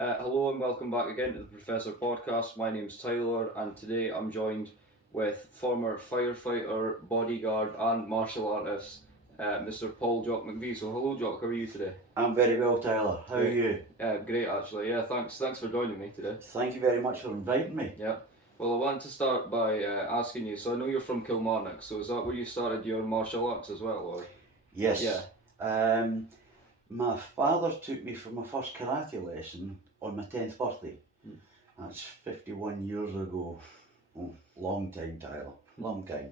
Hello and welcome back again to the Professor Podcast. My name's Tyler, and today I'm joined with former firefighter, bodyguard, and martial artist, Mr. Jock McVey. So, hello, Jock. How are you today? I'm very well, Tyler. How are you? Great, actually. Yeah, thanks. Thanks for joining me today. Thank you very much for inviting me. Yeah. Well, I want to start by asking you. So, I know you're from Kilmarnock. So, is that where you started your martial arts as well, or? Yes. Yeah. My father took me for my first karate lesson on my 10th birthday. That's 51 years ago. Oh, long time, Tyler. Long time.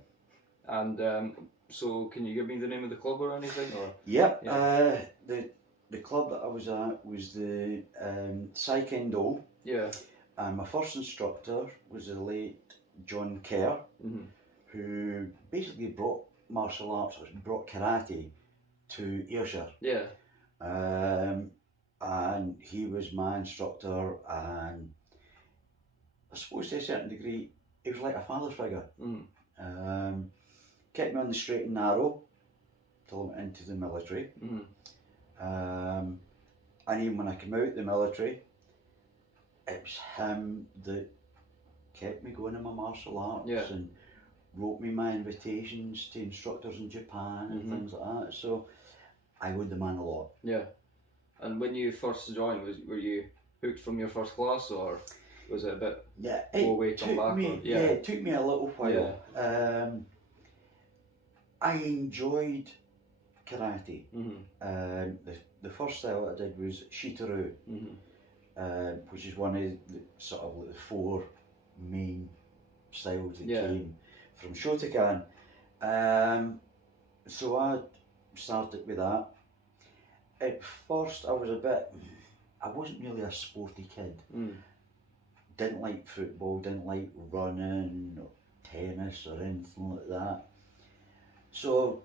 And so, can you give me the name of the club or anything? Or Yep. Yeah. The club that I was at was the Taekwondo, Yeah. and my first instructor was the late John Kerr, who basically brought martial arts, brought karate to Ayrshire. Yeah. And he was my instructor, and I suppose to a certain degree, he was like a father figure. Kept me on the straight and narrow till I went into the military. And even when I came out the military, it was him that kept me going in my martial arts and wrote me my invitations to instructors in Japan and things like that. So I owed the man a lot. Yeah. And when you first joined, were you hooked from your first class, or was it a bit slow way to come back? It took me a little while. Yeah. I enjoyed karate. The first style I did was Shitaru, which is one of the sort of the four main styles that came from Shotokan. So I started with that. At first I wasn't really a sporty kid. Didn't like football, didn't like running, or tennis or anything like that. So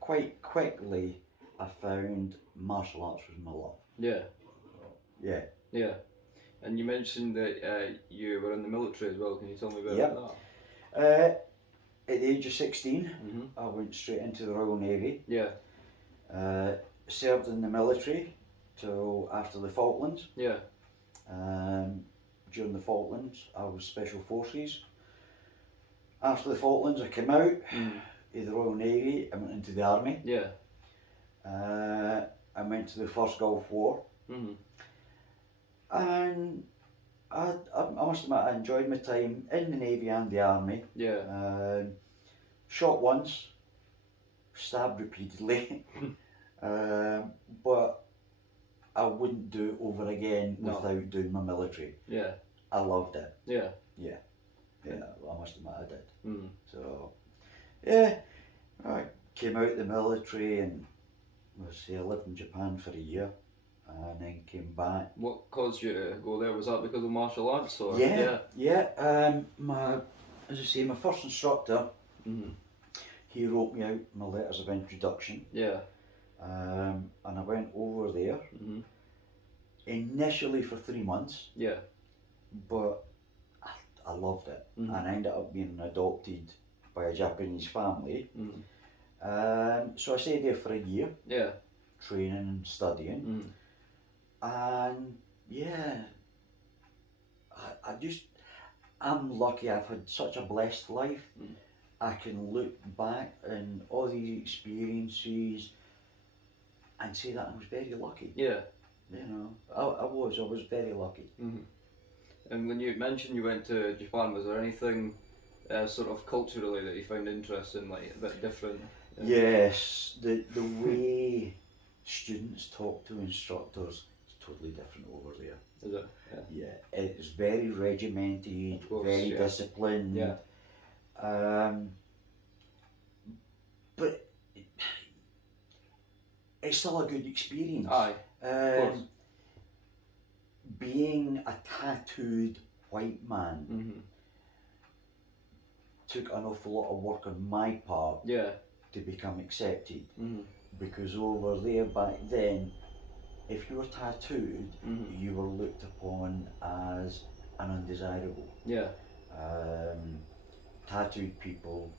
quite quickly I found martial arts was my love. Yeah. Yeah. Yeah. And you mentioned that you were in the military as well. Can you tell me about that? At the age of 16, I went straight into the Royal Navy. Yeah. Served in the military till after the Falklands. Yeah. During the Falklands, I was Special Forces. After the Falklands, I came out of the Royal Navy and went into the Army. Yeah. I went to the first Gulf War. And I must admit, I enjoyed my time in the Navy and the Army. Yeah. Shot once, stabbed repeatedly, but I wouldn't do it over again without doing my military. Yeah. I loved it. Yeah. Yeah. Yeah, I must admit I did. So, I came out of the military and I lived in Japan for a year and then came back. What caused you to go there? Was that because of martial arts? Or? As I say, my first instructor, he wrote me out my letters of introduction. Yeah. And I went over there initially for 3 months. Yeah. But I loved it, and I ended up being adopted by a Japanese family. So I stayed there for a year. Yeah. Training and studying. And I'm lucky. I've had such a blessed life. I can look back on all these experiences and say that I was very lucky. Yeah. You know, I was very lucky. And when you mentioned you went to Japan, was there anything sort of culturally that you found interesting, like a bit different? Yes, the way students talk to instructors is totally different over there. Is it? Yeah, it's very regimented, very disciplined. Yeah. But it's still a good experience. Aye. Of course. Being a tattooed white man took an awful lot of work on my part to become accepted. Because over there back then, if you were tattooed, you were looked upon as an undesirable. Yeah. Tattooed people,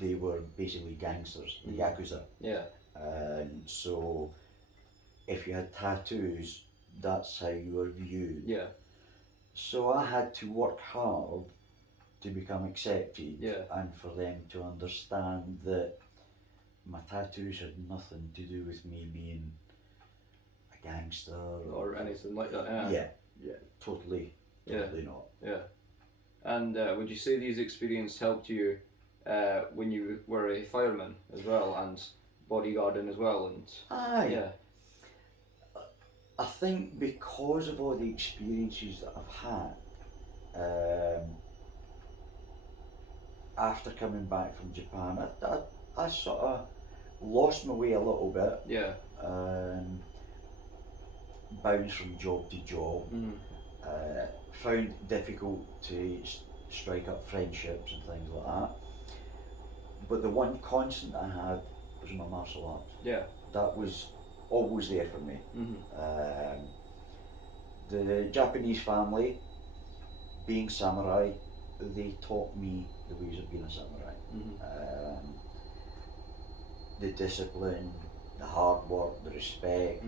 they were basically gangsters, the Yakuza. Yeah. So if you had tattoos, that's how you were viewed. Yeah. So I had to work hard to become accepted, Yeah. and for them to understand that my tattoos had nothing to do with me being a gangster Or anything like that. Yeah, totally not. Yeah. And would you say these experiences helped you when you were a fireman as well, and bodyguarding as well? And Aye. yeah. I think because of all the experiences that I've had, after coming back from Japan, I sort of lost my way a little bit. Yeah. Bounced from job to job. Found it difficult to strike up friendships and things like that. But the one constant I had was my martial arts. Yeah. That was always there for me. The Japanese family, being samurai, they taught me the ways of being a samurai. The discipline, the hard work, the respect,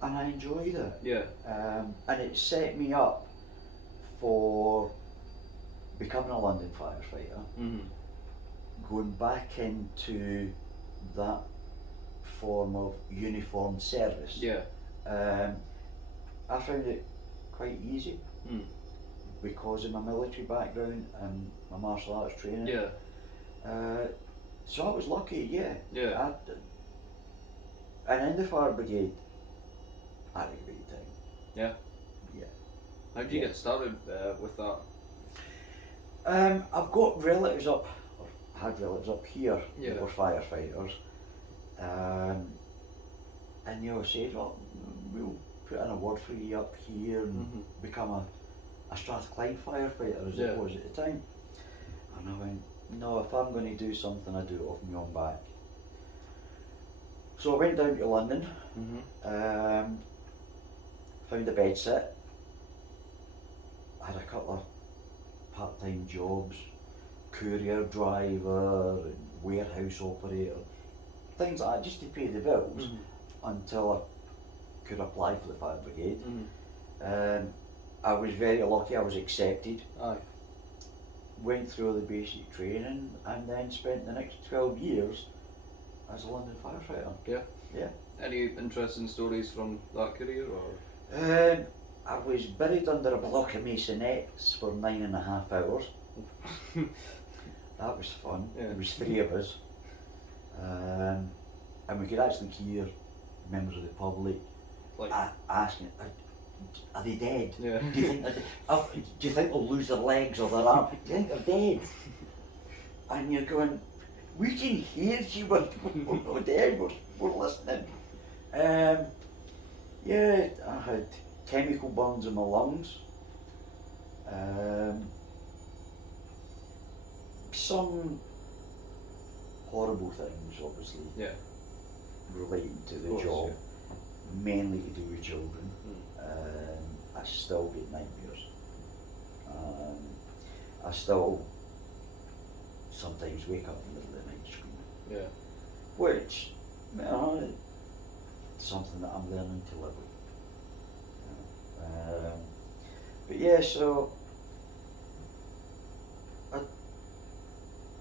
and I enjoyed it. Yeah. And it set me up for becoming a London firefighter, going back into that form of uniformed service. Yeah. I found it quite easy because of my military background and my martial arts training. Yeah. So I was lucky, yeah. Yeah. And in the fire brigade, I had a great time. Yeah. Yeah. How did you get started with that? I've got relatives up, or had relatives up here Yeah. that were firefighters. And they always said, well, we'll put in a word for you up here and become a Strathclyde firefighter, as it was at the time. And I went, no, if I'm going to do something, I do it off my own back. So I went down to London, found a bed sit, had a couple of part-time jobs, courier driver, and warehouse operator, things like that, just to pay the bills until I could apply for the fire brigade. I was very lucky, I was accepted. Aye. Went through all the basic training and then spent the next 12 years as a London firefighter. Yeah. Yeah. Any interesting stories from that career, or? I was buried under a block of masonettes for 9.5 hours. That was fun. Yeah. There was 3 of us. And we could actually hear members of the public Like, asking, are they dead? yeah. Do you think they'll lose their legs or their arms? Do you think they're dead? And you're going, we can hear you, but we're not dead, we're listening. Yeah, I had chemical burns in my lungs. Some horrible things, obviously, Yeah. relating to the Of course, job, mainly to do with children. I still get nightmares. I still sometimes wake up in the middle of the night screaming. Yeah. Which, you know, it's something that I'm learning to live with. But yeah, so I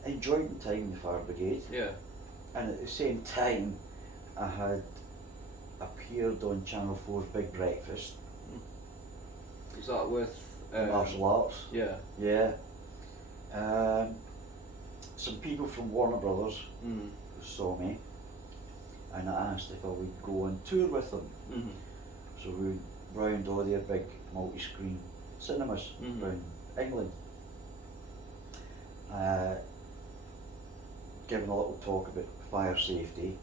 enjoyed my time in the fire brigade, Yeah. and at the same time I had appeared on Channel 4's Big Breakfast, Was that with? martial arts. Yeah. Yeah. Some people from Warner Brothers saw me and I asked if I would go on tour with them. So we went round all their big multi-screen cinemas around England, giving a little talk about fire safety,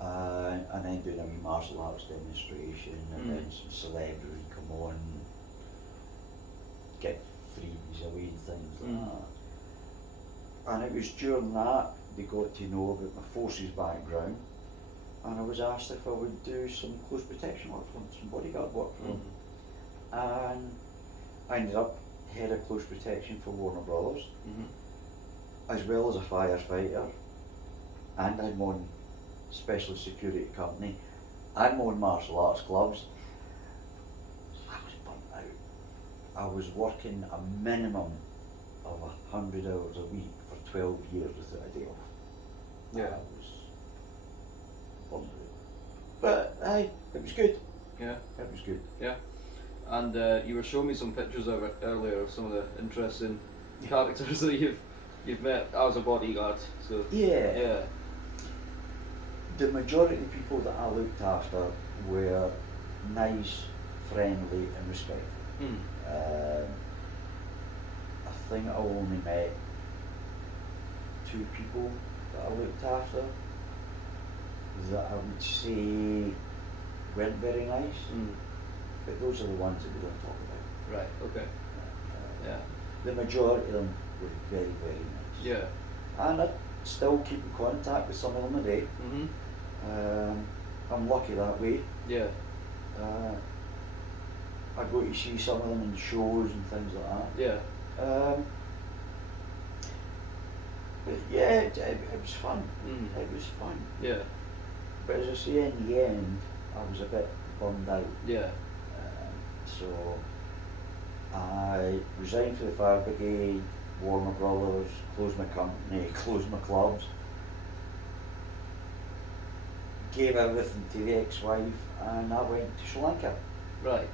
and then doing a wee martial arts demonstration, and then some celebrity come on, get freebies away and things like that. And it was during that they got to know about my forces background, and I was asked if I would do some close protection work for them, some bodyguard work for them. And I ended up head of close protection for Warner Brothers, as well as a firefighter, and I'm on specialist security company, I'm on martial arts gloves. I was burnt out. I was working a minimum of 100 hours a week for 12 years without a day off. Yeah. I was burnt out. But hey, it was good. Yeah. It was good. Yeah. And you were showing me some pictures of it earlier of some of the interesting characters that you've met as a bodyguard. So Yeah. yeah. The majority of the people that I looked after were nice, friendly and respectful. I think I only met 2 people that I looked after that I would say weren't very nice, but those are the ones that we don't talk about. Right. Okay. Yeah. The majority of them were very, very nice. Yeah. And I still keep in contact with some of them today. I'm lucky that way. Yeah. I go to see some of them in shows and things like that. Yeah. But yeah, it was fun. It was fun. Yeah. But as I say, in the end, I was a bit bummed out. Yeah. So I resigned for the fire brigade, wore my brothers, closed my company, closed my clubs, gave everything to the ex-wife, and I went to Sri Lanka. Right.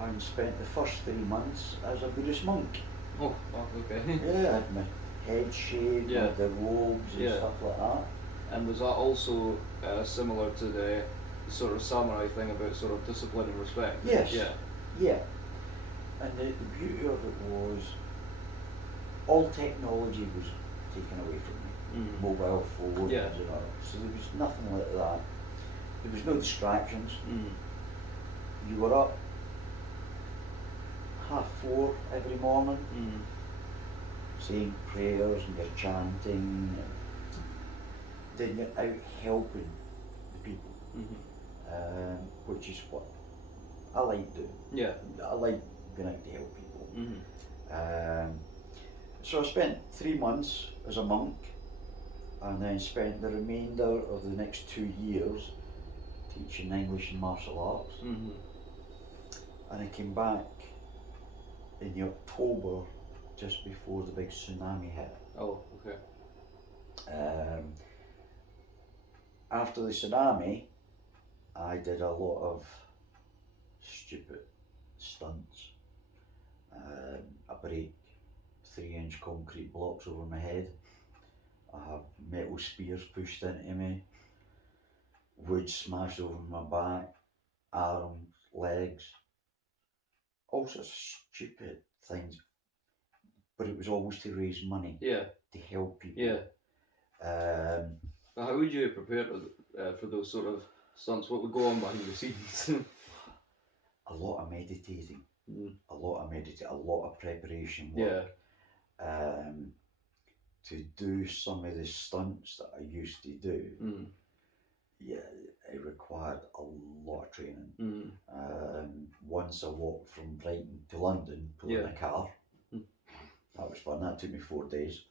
And spent the first 3 months as a Buddhist monk. Oh, okay. Yeah, I had my head shaved, Yeah. the robes and Yeah. stuff like that. And was that also similar to the sort of samurai thing about sort of discipline and respect? Yes. Yeah. Yeah. And the beauty of it was all technology was taken away from me. Mobile phones Yeah. and all. So there was nothing like that. There was no distractions. You were up 4:30 every morning, saying prayers and you're chanting, and then you're out helping the people, which is what I like doing. Yeah. I like going out to help people. So I spent 3 months as a monk, and then spent the remainder of the next 2 years teaching English and martial arts. And I came back in the October just before the big tsunami hit. Oh, okay. After the tsunami, I did a lot of stupid stunts. I break 3-inch concrete blocks over my head. I have metal spears pushed into me, wood smashed over my back, arms, legs, all sorts of stupid things. But it was always to raise money, Yeah. to help people. Yeah. How would you prepare for those sort of stunts? What would go on behind the scenes? A lot of meditating, a lot of preparation work. Yeah. To do some of the stunts that I used to do, yeah, it required a lot of training. Once I walked from Brighton to London pulling a car. That was fun. That took me 4 days.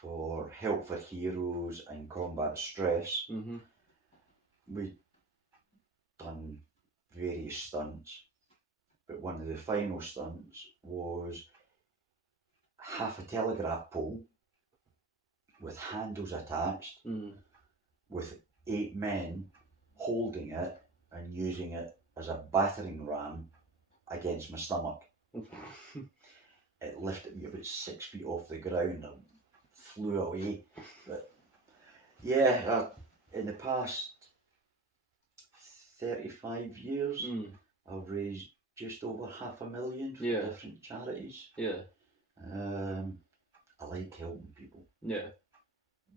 For Help for Heroes and Combat Stress, we'd done various stunts, but one of the final stunts was half a telegraph pole with handles attached, with 8 men holding it and using it as a battering ram against my stomach. It lifted me about 6 feet off the ground and flew away. But yeah, in the past 35 years, I've raised just over $500,000 for different charities. Yeah. I like helping people. Yeah.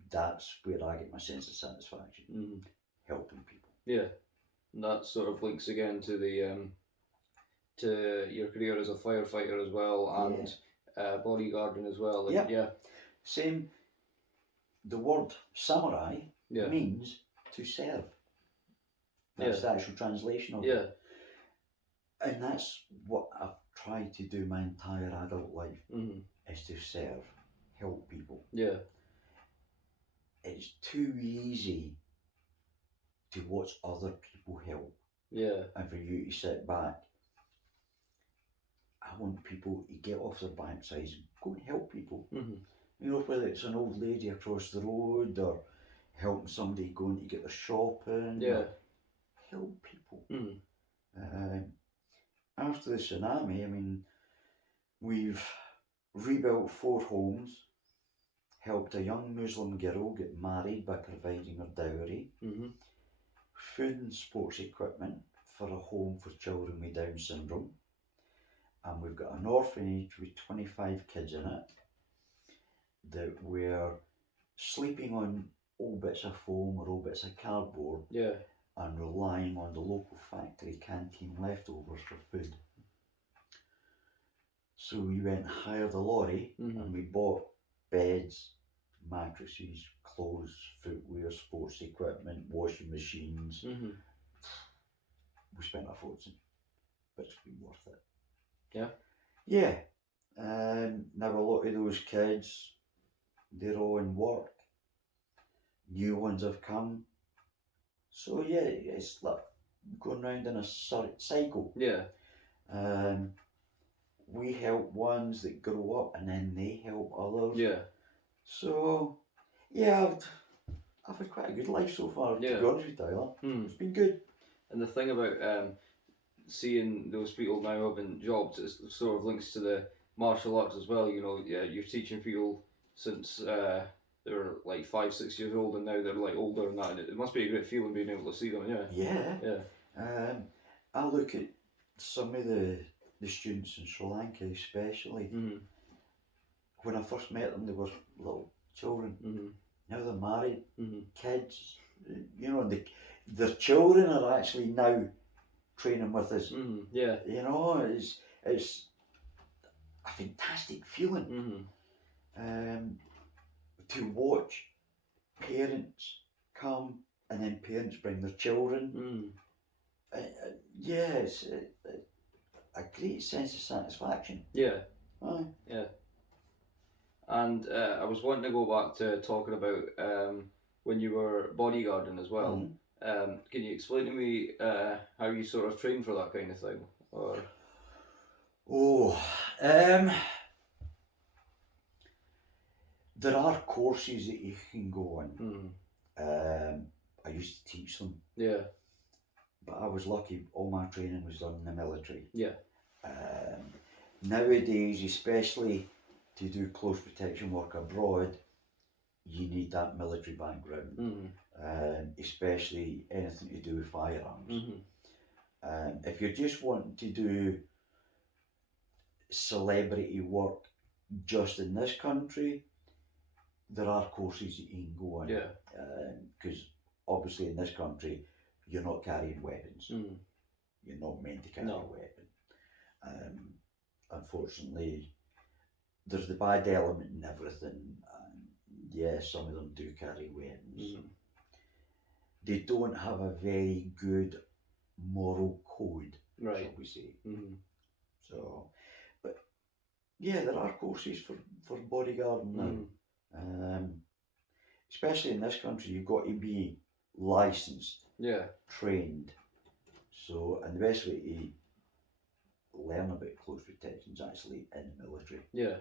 That's where I get my sense of satisfaction. Helping people. Yeah. And that sort of links again to the to your career as a firefighter as well, and bodyguarding as well. And yeah. Same. The word samurai means to serve. That's the actual translation of it. And that's what I've tried to do my entire adult life, is to serve, help people. Yeah. It's too easy to watch other people help Yeah. and for you to sit back. I want people to get off their backsides and go and help people. Mm-hmm. You know, whether it's an old lady across the road or helping somebody going to get their shopping. Yeah. Help people. Mm-hmm. After the tsunami, I mean, we've rebuilt 4 homes, helped a young Muslim girl get married by providing her dowry, Mm-hmm. food and sports equipment for a home for children with Down syndrome, and we've got an orphanage with 25 kids in it that we're sleeping on old bits of foam or old bits of cardboard. Yeah. And relying on the local factory canteen leftovers for food. So we went and hired a lorry, Mm-hmm. and we bought beds, mattresses, clothes, footwear, sports equipment, washing machines. Mm-hmm. We spent a fortune, but it's been worth it. Yeah. Yeah. Now a lot of those kids, they're all in work. New ones have come. So yeah, it's like going round in a cycle. Yeah. We help ones that grow up and then they help others. Yeah. So yeah, I've had quite a good life so far, Yeah. to be honest with you, Tyler. Mm. It's been good. And the thing about seeing those people now having jobs, it sort of links to the martial arts as well. You know, yeah, you're teaching people since they were like 5, 6 years old, and now they're like older than that. And it must be a great feeling being able to see them. Yeah. Yeah. Yeah. I look at some of the students in Sri Lanka, especially. Mm-hmm. When I first met them, they were little children. Mm-hmm. Now they're married, Mm-hmm. kids. You know, and their children are actually now training with us. Mm-hmm. Yeah. You know, it's a fantastic feeling. Mm-hmm. To watch parents come and then parents bring their children. Mm-hmm. Yeah, it's a great sense of satisfaction. Yeah. Aye. Yeah. And I was wanting to go back to talking about when you were bodyguarding as well. Mm-hmm. Can you explain to me how you sort of train for that kind of thing? Or there are courses that you can go on. Mm-hmm. I used to teach them. Yeah. But I was lucky, all my training was done in the military. Yeah. Nowadays, especially to do close protection work abroad, you need that military background. Mm-hmm. Especially anything to do with firearms. Mm-hmm. If you're just wanting to do celebrity work just in this country, there are courses that you can go on. Yeah. Because obviously in this country, you're not carrying weapons. Mm-hmm. You're not meant to carry a weapon. Unfortunately, there's the bad element in everything. Yeah, some of them do carry weapons. Mm-hmm. They don't have a very good moral code, Right. shall we say. Mm-hmm. So, but yeah, there are courses for bodyguarding now. Mm-hmm. Especially in this country, you've got to be licensed, Yeah. trained. So, and the best way to learn about close protection is actually in the military. Yeah.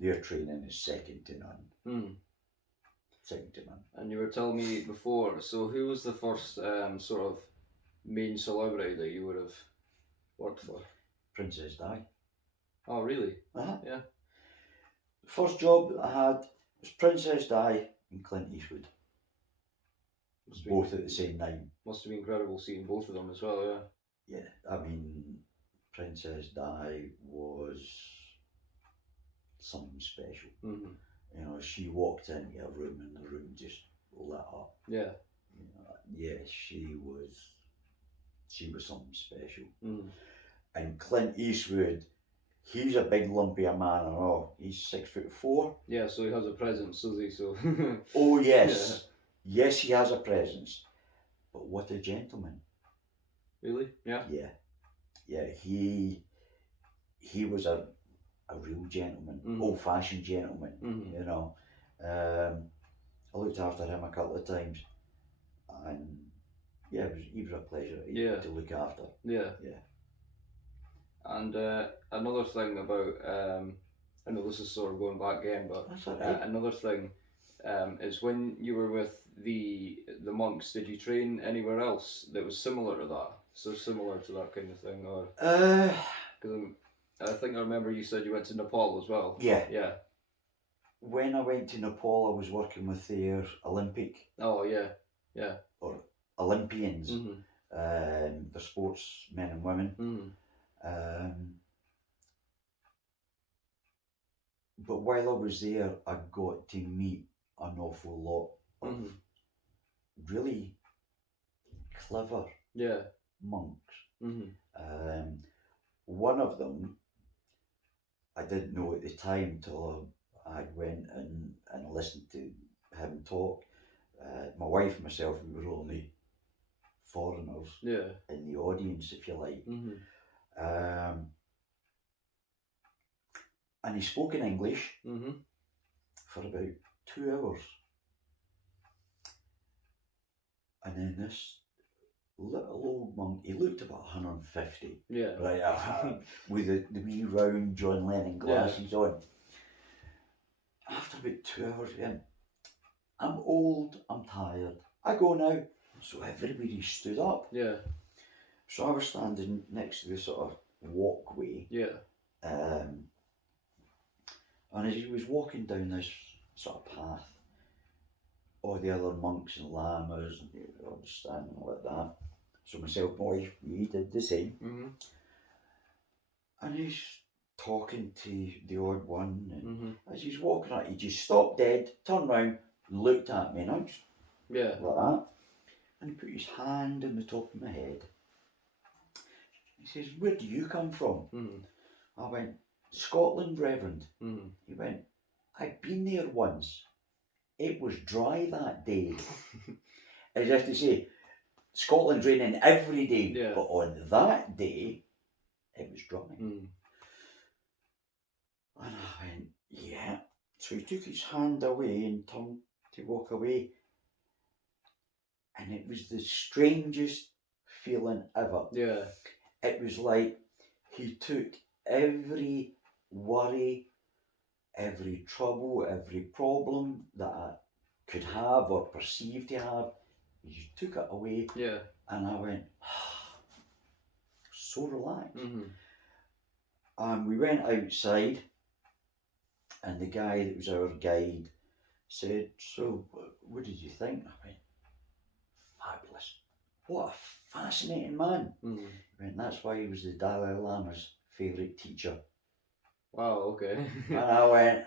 Their training is second to none. Mm. Second to none. And you were telling me before, so who was the first sort of main celebrity that you would have worked for? Princess Di. Oh, really? Uh-huh. Yeah. The first job that I had was Princess Di and Clint Eastwood. Both at the same time. Must have been incredible seeing both of them as well, yeah. Yeah, I mean, Princess Di was something special. Mm-hmm. You know, she walked into a room and the room just lit up. Yeah. You know, yeah, she was something special. Mm. And Clint Eastwood, he's a big lumpy man and all. He's 6'4". Yeah, so he has a presence, does he? So. Oh yes, yes, he has a presence. But what a gentleman! Really? Yeah. Yeah, yeah. He was a real gentleman, old-fashioned gentleman. Mm-hmm. You know, I looked after him a couple of times, and Yeah, he was a pleasure Yeah. to look after. Yeah. Yeah. And another thing about, I know this is sort of going back again, but That's all right. another thing is when you were with the monks, did you train anywhere else that was similar to that? So similar to that kind of thing, or because I think I remember you said you went to Nepal as well. Yeah. Yeah. When I went to Nepal, I was working with their Olympic Oh yeah. Yeah. or Olympians, Mhm. the sportsmen and women. Mhm. But while I was there, I got to meet an awful lot of Mhm. really clever Yeah. monks. Mhm. One of them, I didn't know at the time till I went and listened to him talk. My wife and myself, we were only foreigners Yeah. in the audience, if you like. Mhm. And he spoke in English Mhm. for about 2 hours. And then this little old monk, he looked about 150, Yeah. right, with the wee round John Lennon glasses on. After about 2 hours, he went, I'm old, I'm tired, I go now. So everybody stood up. Yeah. So I was standing next to the sort of walkway. Yeah. And as he was walking down this sort of path, all the other monks and lamas, and they were all just standing like that. So myself and my wife, we did the same. Mhm. And he's talking to the odd one, and Mhm. as he's walking out, he just stopped dead, turned round, looked at me, and I just Yeah. like that. And he put his hand on the top of my head. He says, where do you come from? Mhm. I went, Scotland, Reverend. Mhm. He went, I've been there once. It was dry that day. As if to say, Scotland's raining every day, Yeah. but on that day, it was dry. Mhm. And I went, yeah. So he took his hand away and turned to walk away. And it was the strangest feeling ever. Yeah. It was like he took every worry, every trouble, every problem that I could have or perceived to have, he just took it away. Yeah. And I went, so relaxed. Mhm. And we went outside, and the guy that was our guide said, so what did you think? I went, fabulous. What a fascinating man. Mhm. He went, that's why he was the Dalai Lama's favourite teacher. Wow. Okay. And I went,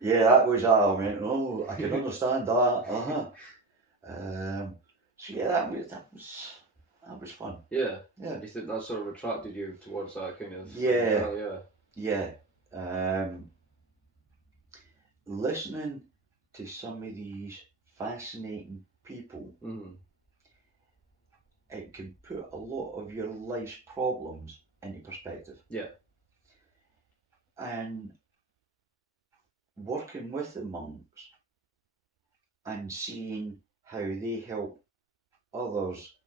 yeah, that was that. I went, oh, I can understand that. So yeah, that was fun. Yeah. Yeah. You think that sort of attracted you towards that kind of? Yeah. Oh, yeah. Yeah. Listening to some of these fascinating people, Mhm. it can put a lot of your life's problems into perspective. Yeah. And working with the monks and seeing how they help others,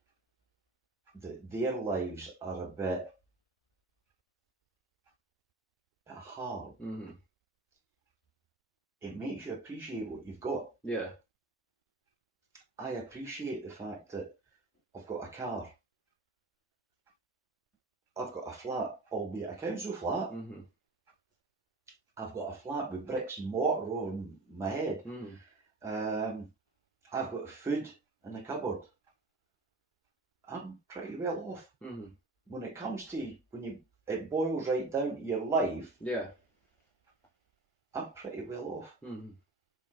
that their lives are a bit hard, Mhm. it makes you appreciate what you've got. Yeah. I appreciate the fact that I've got a car, I've got a flat, albeit a council flat. Mhm. I've got a flat with bricks and mortar on my head. Mhm. I've got food in the cupboard. I'm pretty well off. Mhm. When it comes to, it boils right down to your life, Yeah. I'm pretty well off. Mhm.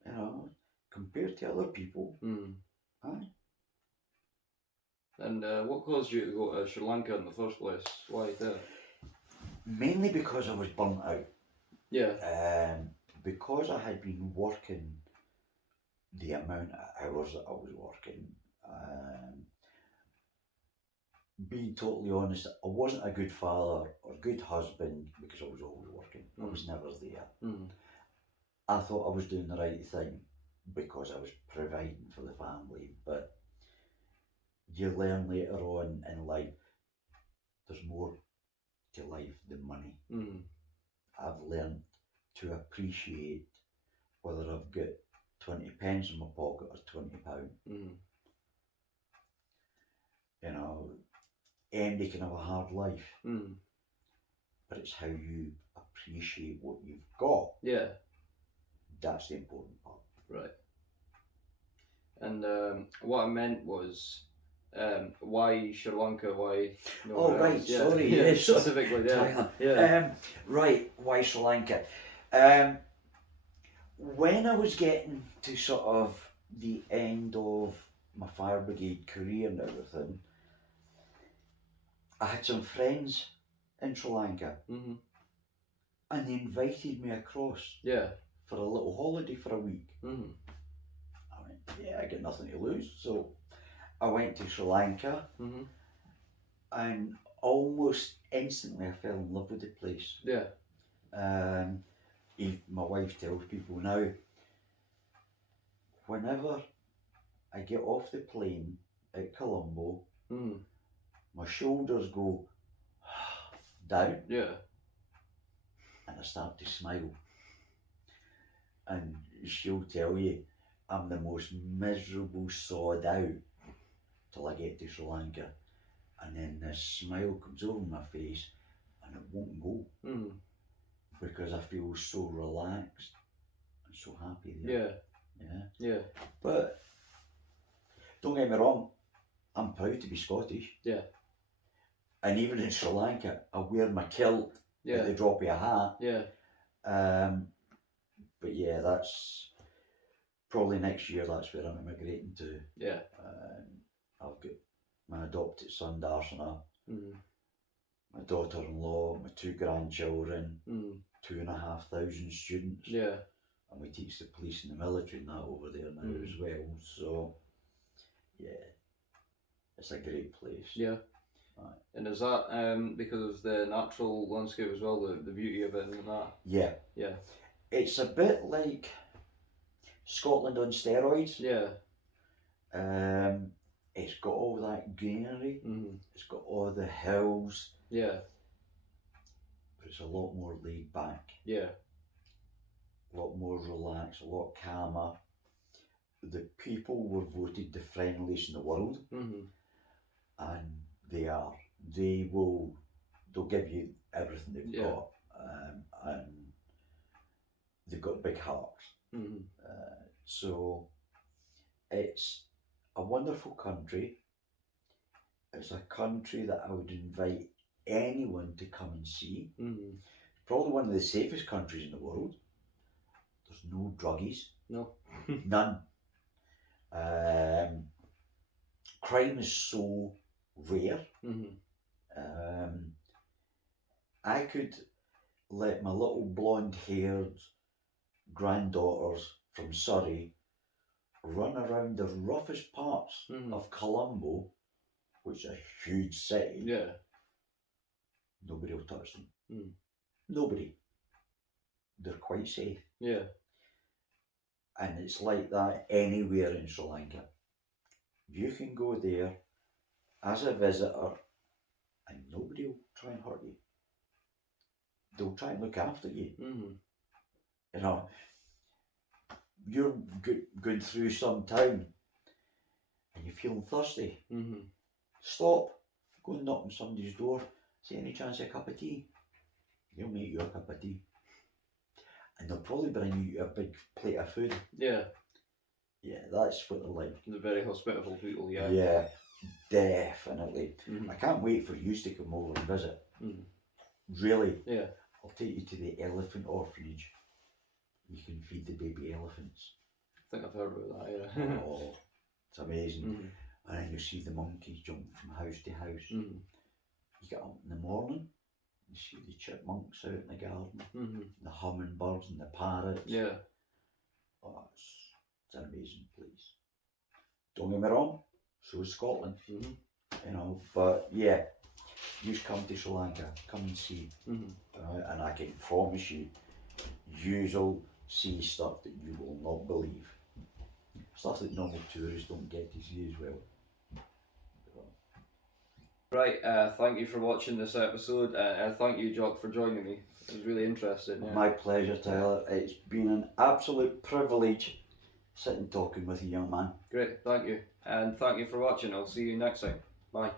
You know, compared to other people. Mhm. Aye. And what caused you to go to Sri Lanka in the first place? Why that? Mainly because I was burnt out. Yeah. Because I had been working the amount of hours that I was working, being totally honest, I wasn't a good father or good husband because I was always working. I was never there. Mhm. I thought I was doing the right thing because I was providing for the family, but you learn later on in life there's more to life than money. I've learned to appreciate whether I've got 20 pence in my pocket or £20. You know, anybody can have a hard life, but it's how you appreciate what you've got. Yeah. That's the important part. Right. And what I meant was, why Sri Lanka? Why? Oh right, else? Yeah. sorry. Yeah, Yeah, specifically. Yeah. Thailand. Yeah. Right, why Sri Lanka? When I was getting to sort of the end of my fire brigade career and everything, I had some friends in Sri Lanka, and they invited me across. Yeah. For a little holiday for a week. I went, yeah, I got nothing to lose, so I went to Sri Lanka, and almost instantly I fell in love with the place. Yeah. My wife tells people now, whenever I get off the plane at Colombo, my shoulders go down, Yeah. and I start to smile. And she'll tell you I'm the most miserable sod out till I get to Sri Lanka, and then this smile comes over my face and it won't go, because I feel so relaxed and so happy there. Yeah. But don't get me wrong, I'm proud to be Scottish. Yeah. And even in Sri Lanka, I wear my kilt at the drop of a hat. Yeah. But yeah, that's probably next year. That's where I'm immigrating to. Yeah. I've got my adopted son Darsana, my daughter-in-law, my 2 grandchildren, 2,500 students. Yeah. And we teach the police and the military and that over there now as well. So yeah, it's a great place. Yeah. Right. And is that because of the natural landscape as well, the beauty of it and that? Yeah. Yeah. It's a bit like Scotland on steroids. Yeah. It's got all that greenery. It's got all the hills. Yeah. But it's a lot more laid back. Yeah. A lot more relaxed, a lot calmer. The people were voted the friendliest in the world, and they are. They'll give you everything they've got, and they've got big hearts. So it's a wonderful country. It's a country that I would invite anyone to come and see. Probably one of the safest countries in the world. There's no druggies. No. None. Crime is so rare. I could let my little blonde-haired granddaughters from Surrey run around the roughest parts of Colombo, which is a huge city. Yeah. Nobody will touch them. Nobody. They're quite safe. Yeah. And it's like that anywhere in Sri Lanka. You can go there as a visitor and nobody will try and hurt you. They'll try and look after you. You know, you're going through some town and you're feeling thirsty. Stop, go and knock on somebody's door, say, any chance of a cup of tea? They'll make you a cup of tea. And they'll probably bring you a big plate of food. Yeah. Yeah, that's what they're like. They're very hospitable people, yeah. Yeah, definitely. I can't wait for you to come over and visit. Really. Yeah. I'll take you to the elephant orphanage. You can feed the baby elephants. I think I've heard about that, yeah. Oh, it's amazing. And then you'll see the monkeys jump from house to house. You get up in the morning, you see the chipmunks out in the garden, the hummingbirds and the parrots. Yeah. Oh, it's an amazing place. Don't get me wrong, so is Scotland. You know, but yeah, you should come to Sri Lanka, come and see. And I can promise you, you'll see stuff that you will not believe. Stuff that normal tourists don't get to see as well. Right, thank you for watching this episode. Thank you, Jock, for joining me. It was really interesting. Yeah. My pleasure, Tyler. It's been an absolute privilege sitting talking with you, young man. Great, thank you. And thank you for watching. I'll see you next time. Bye.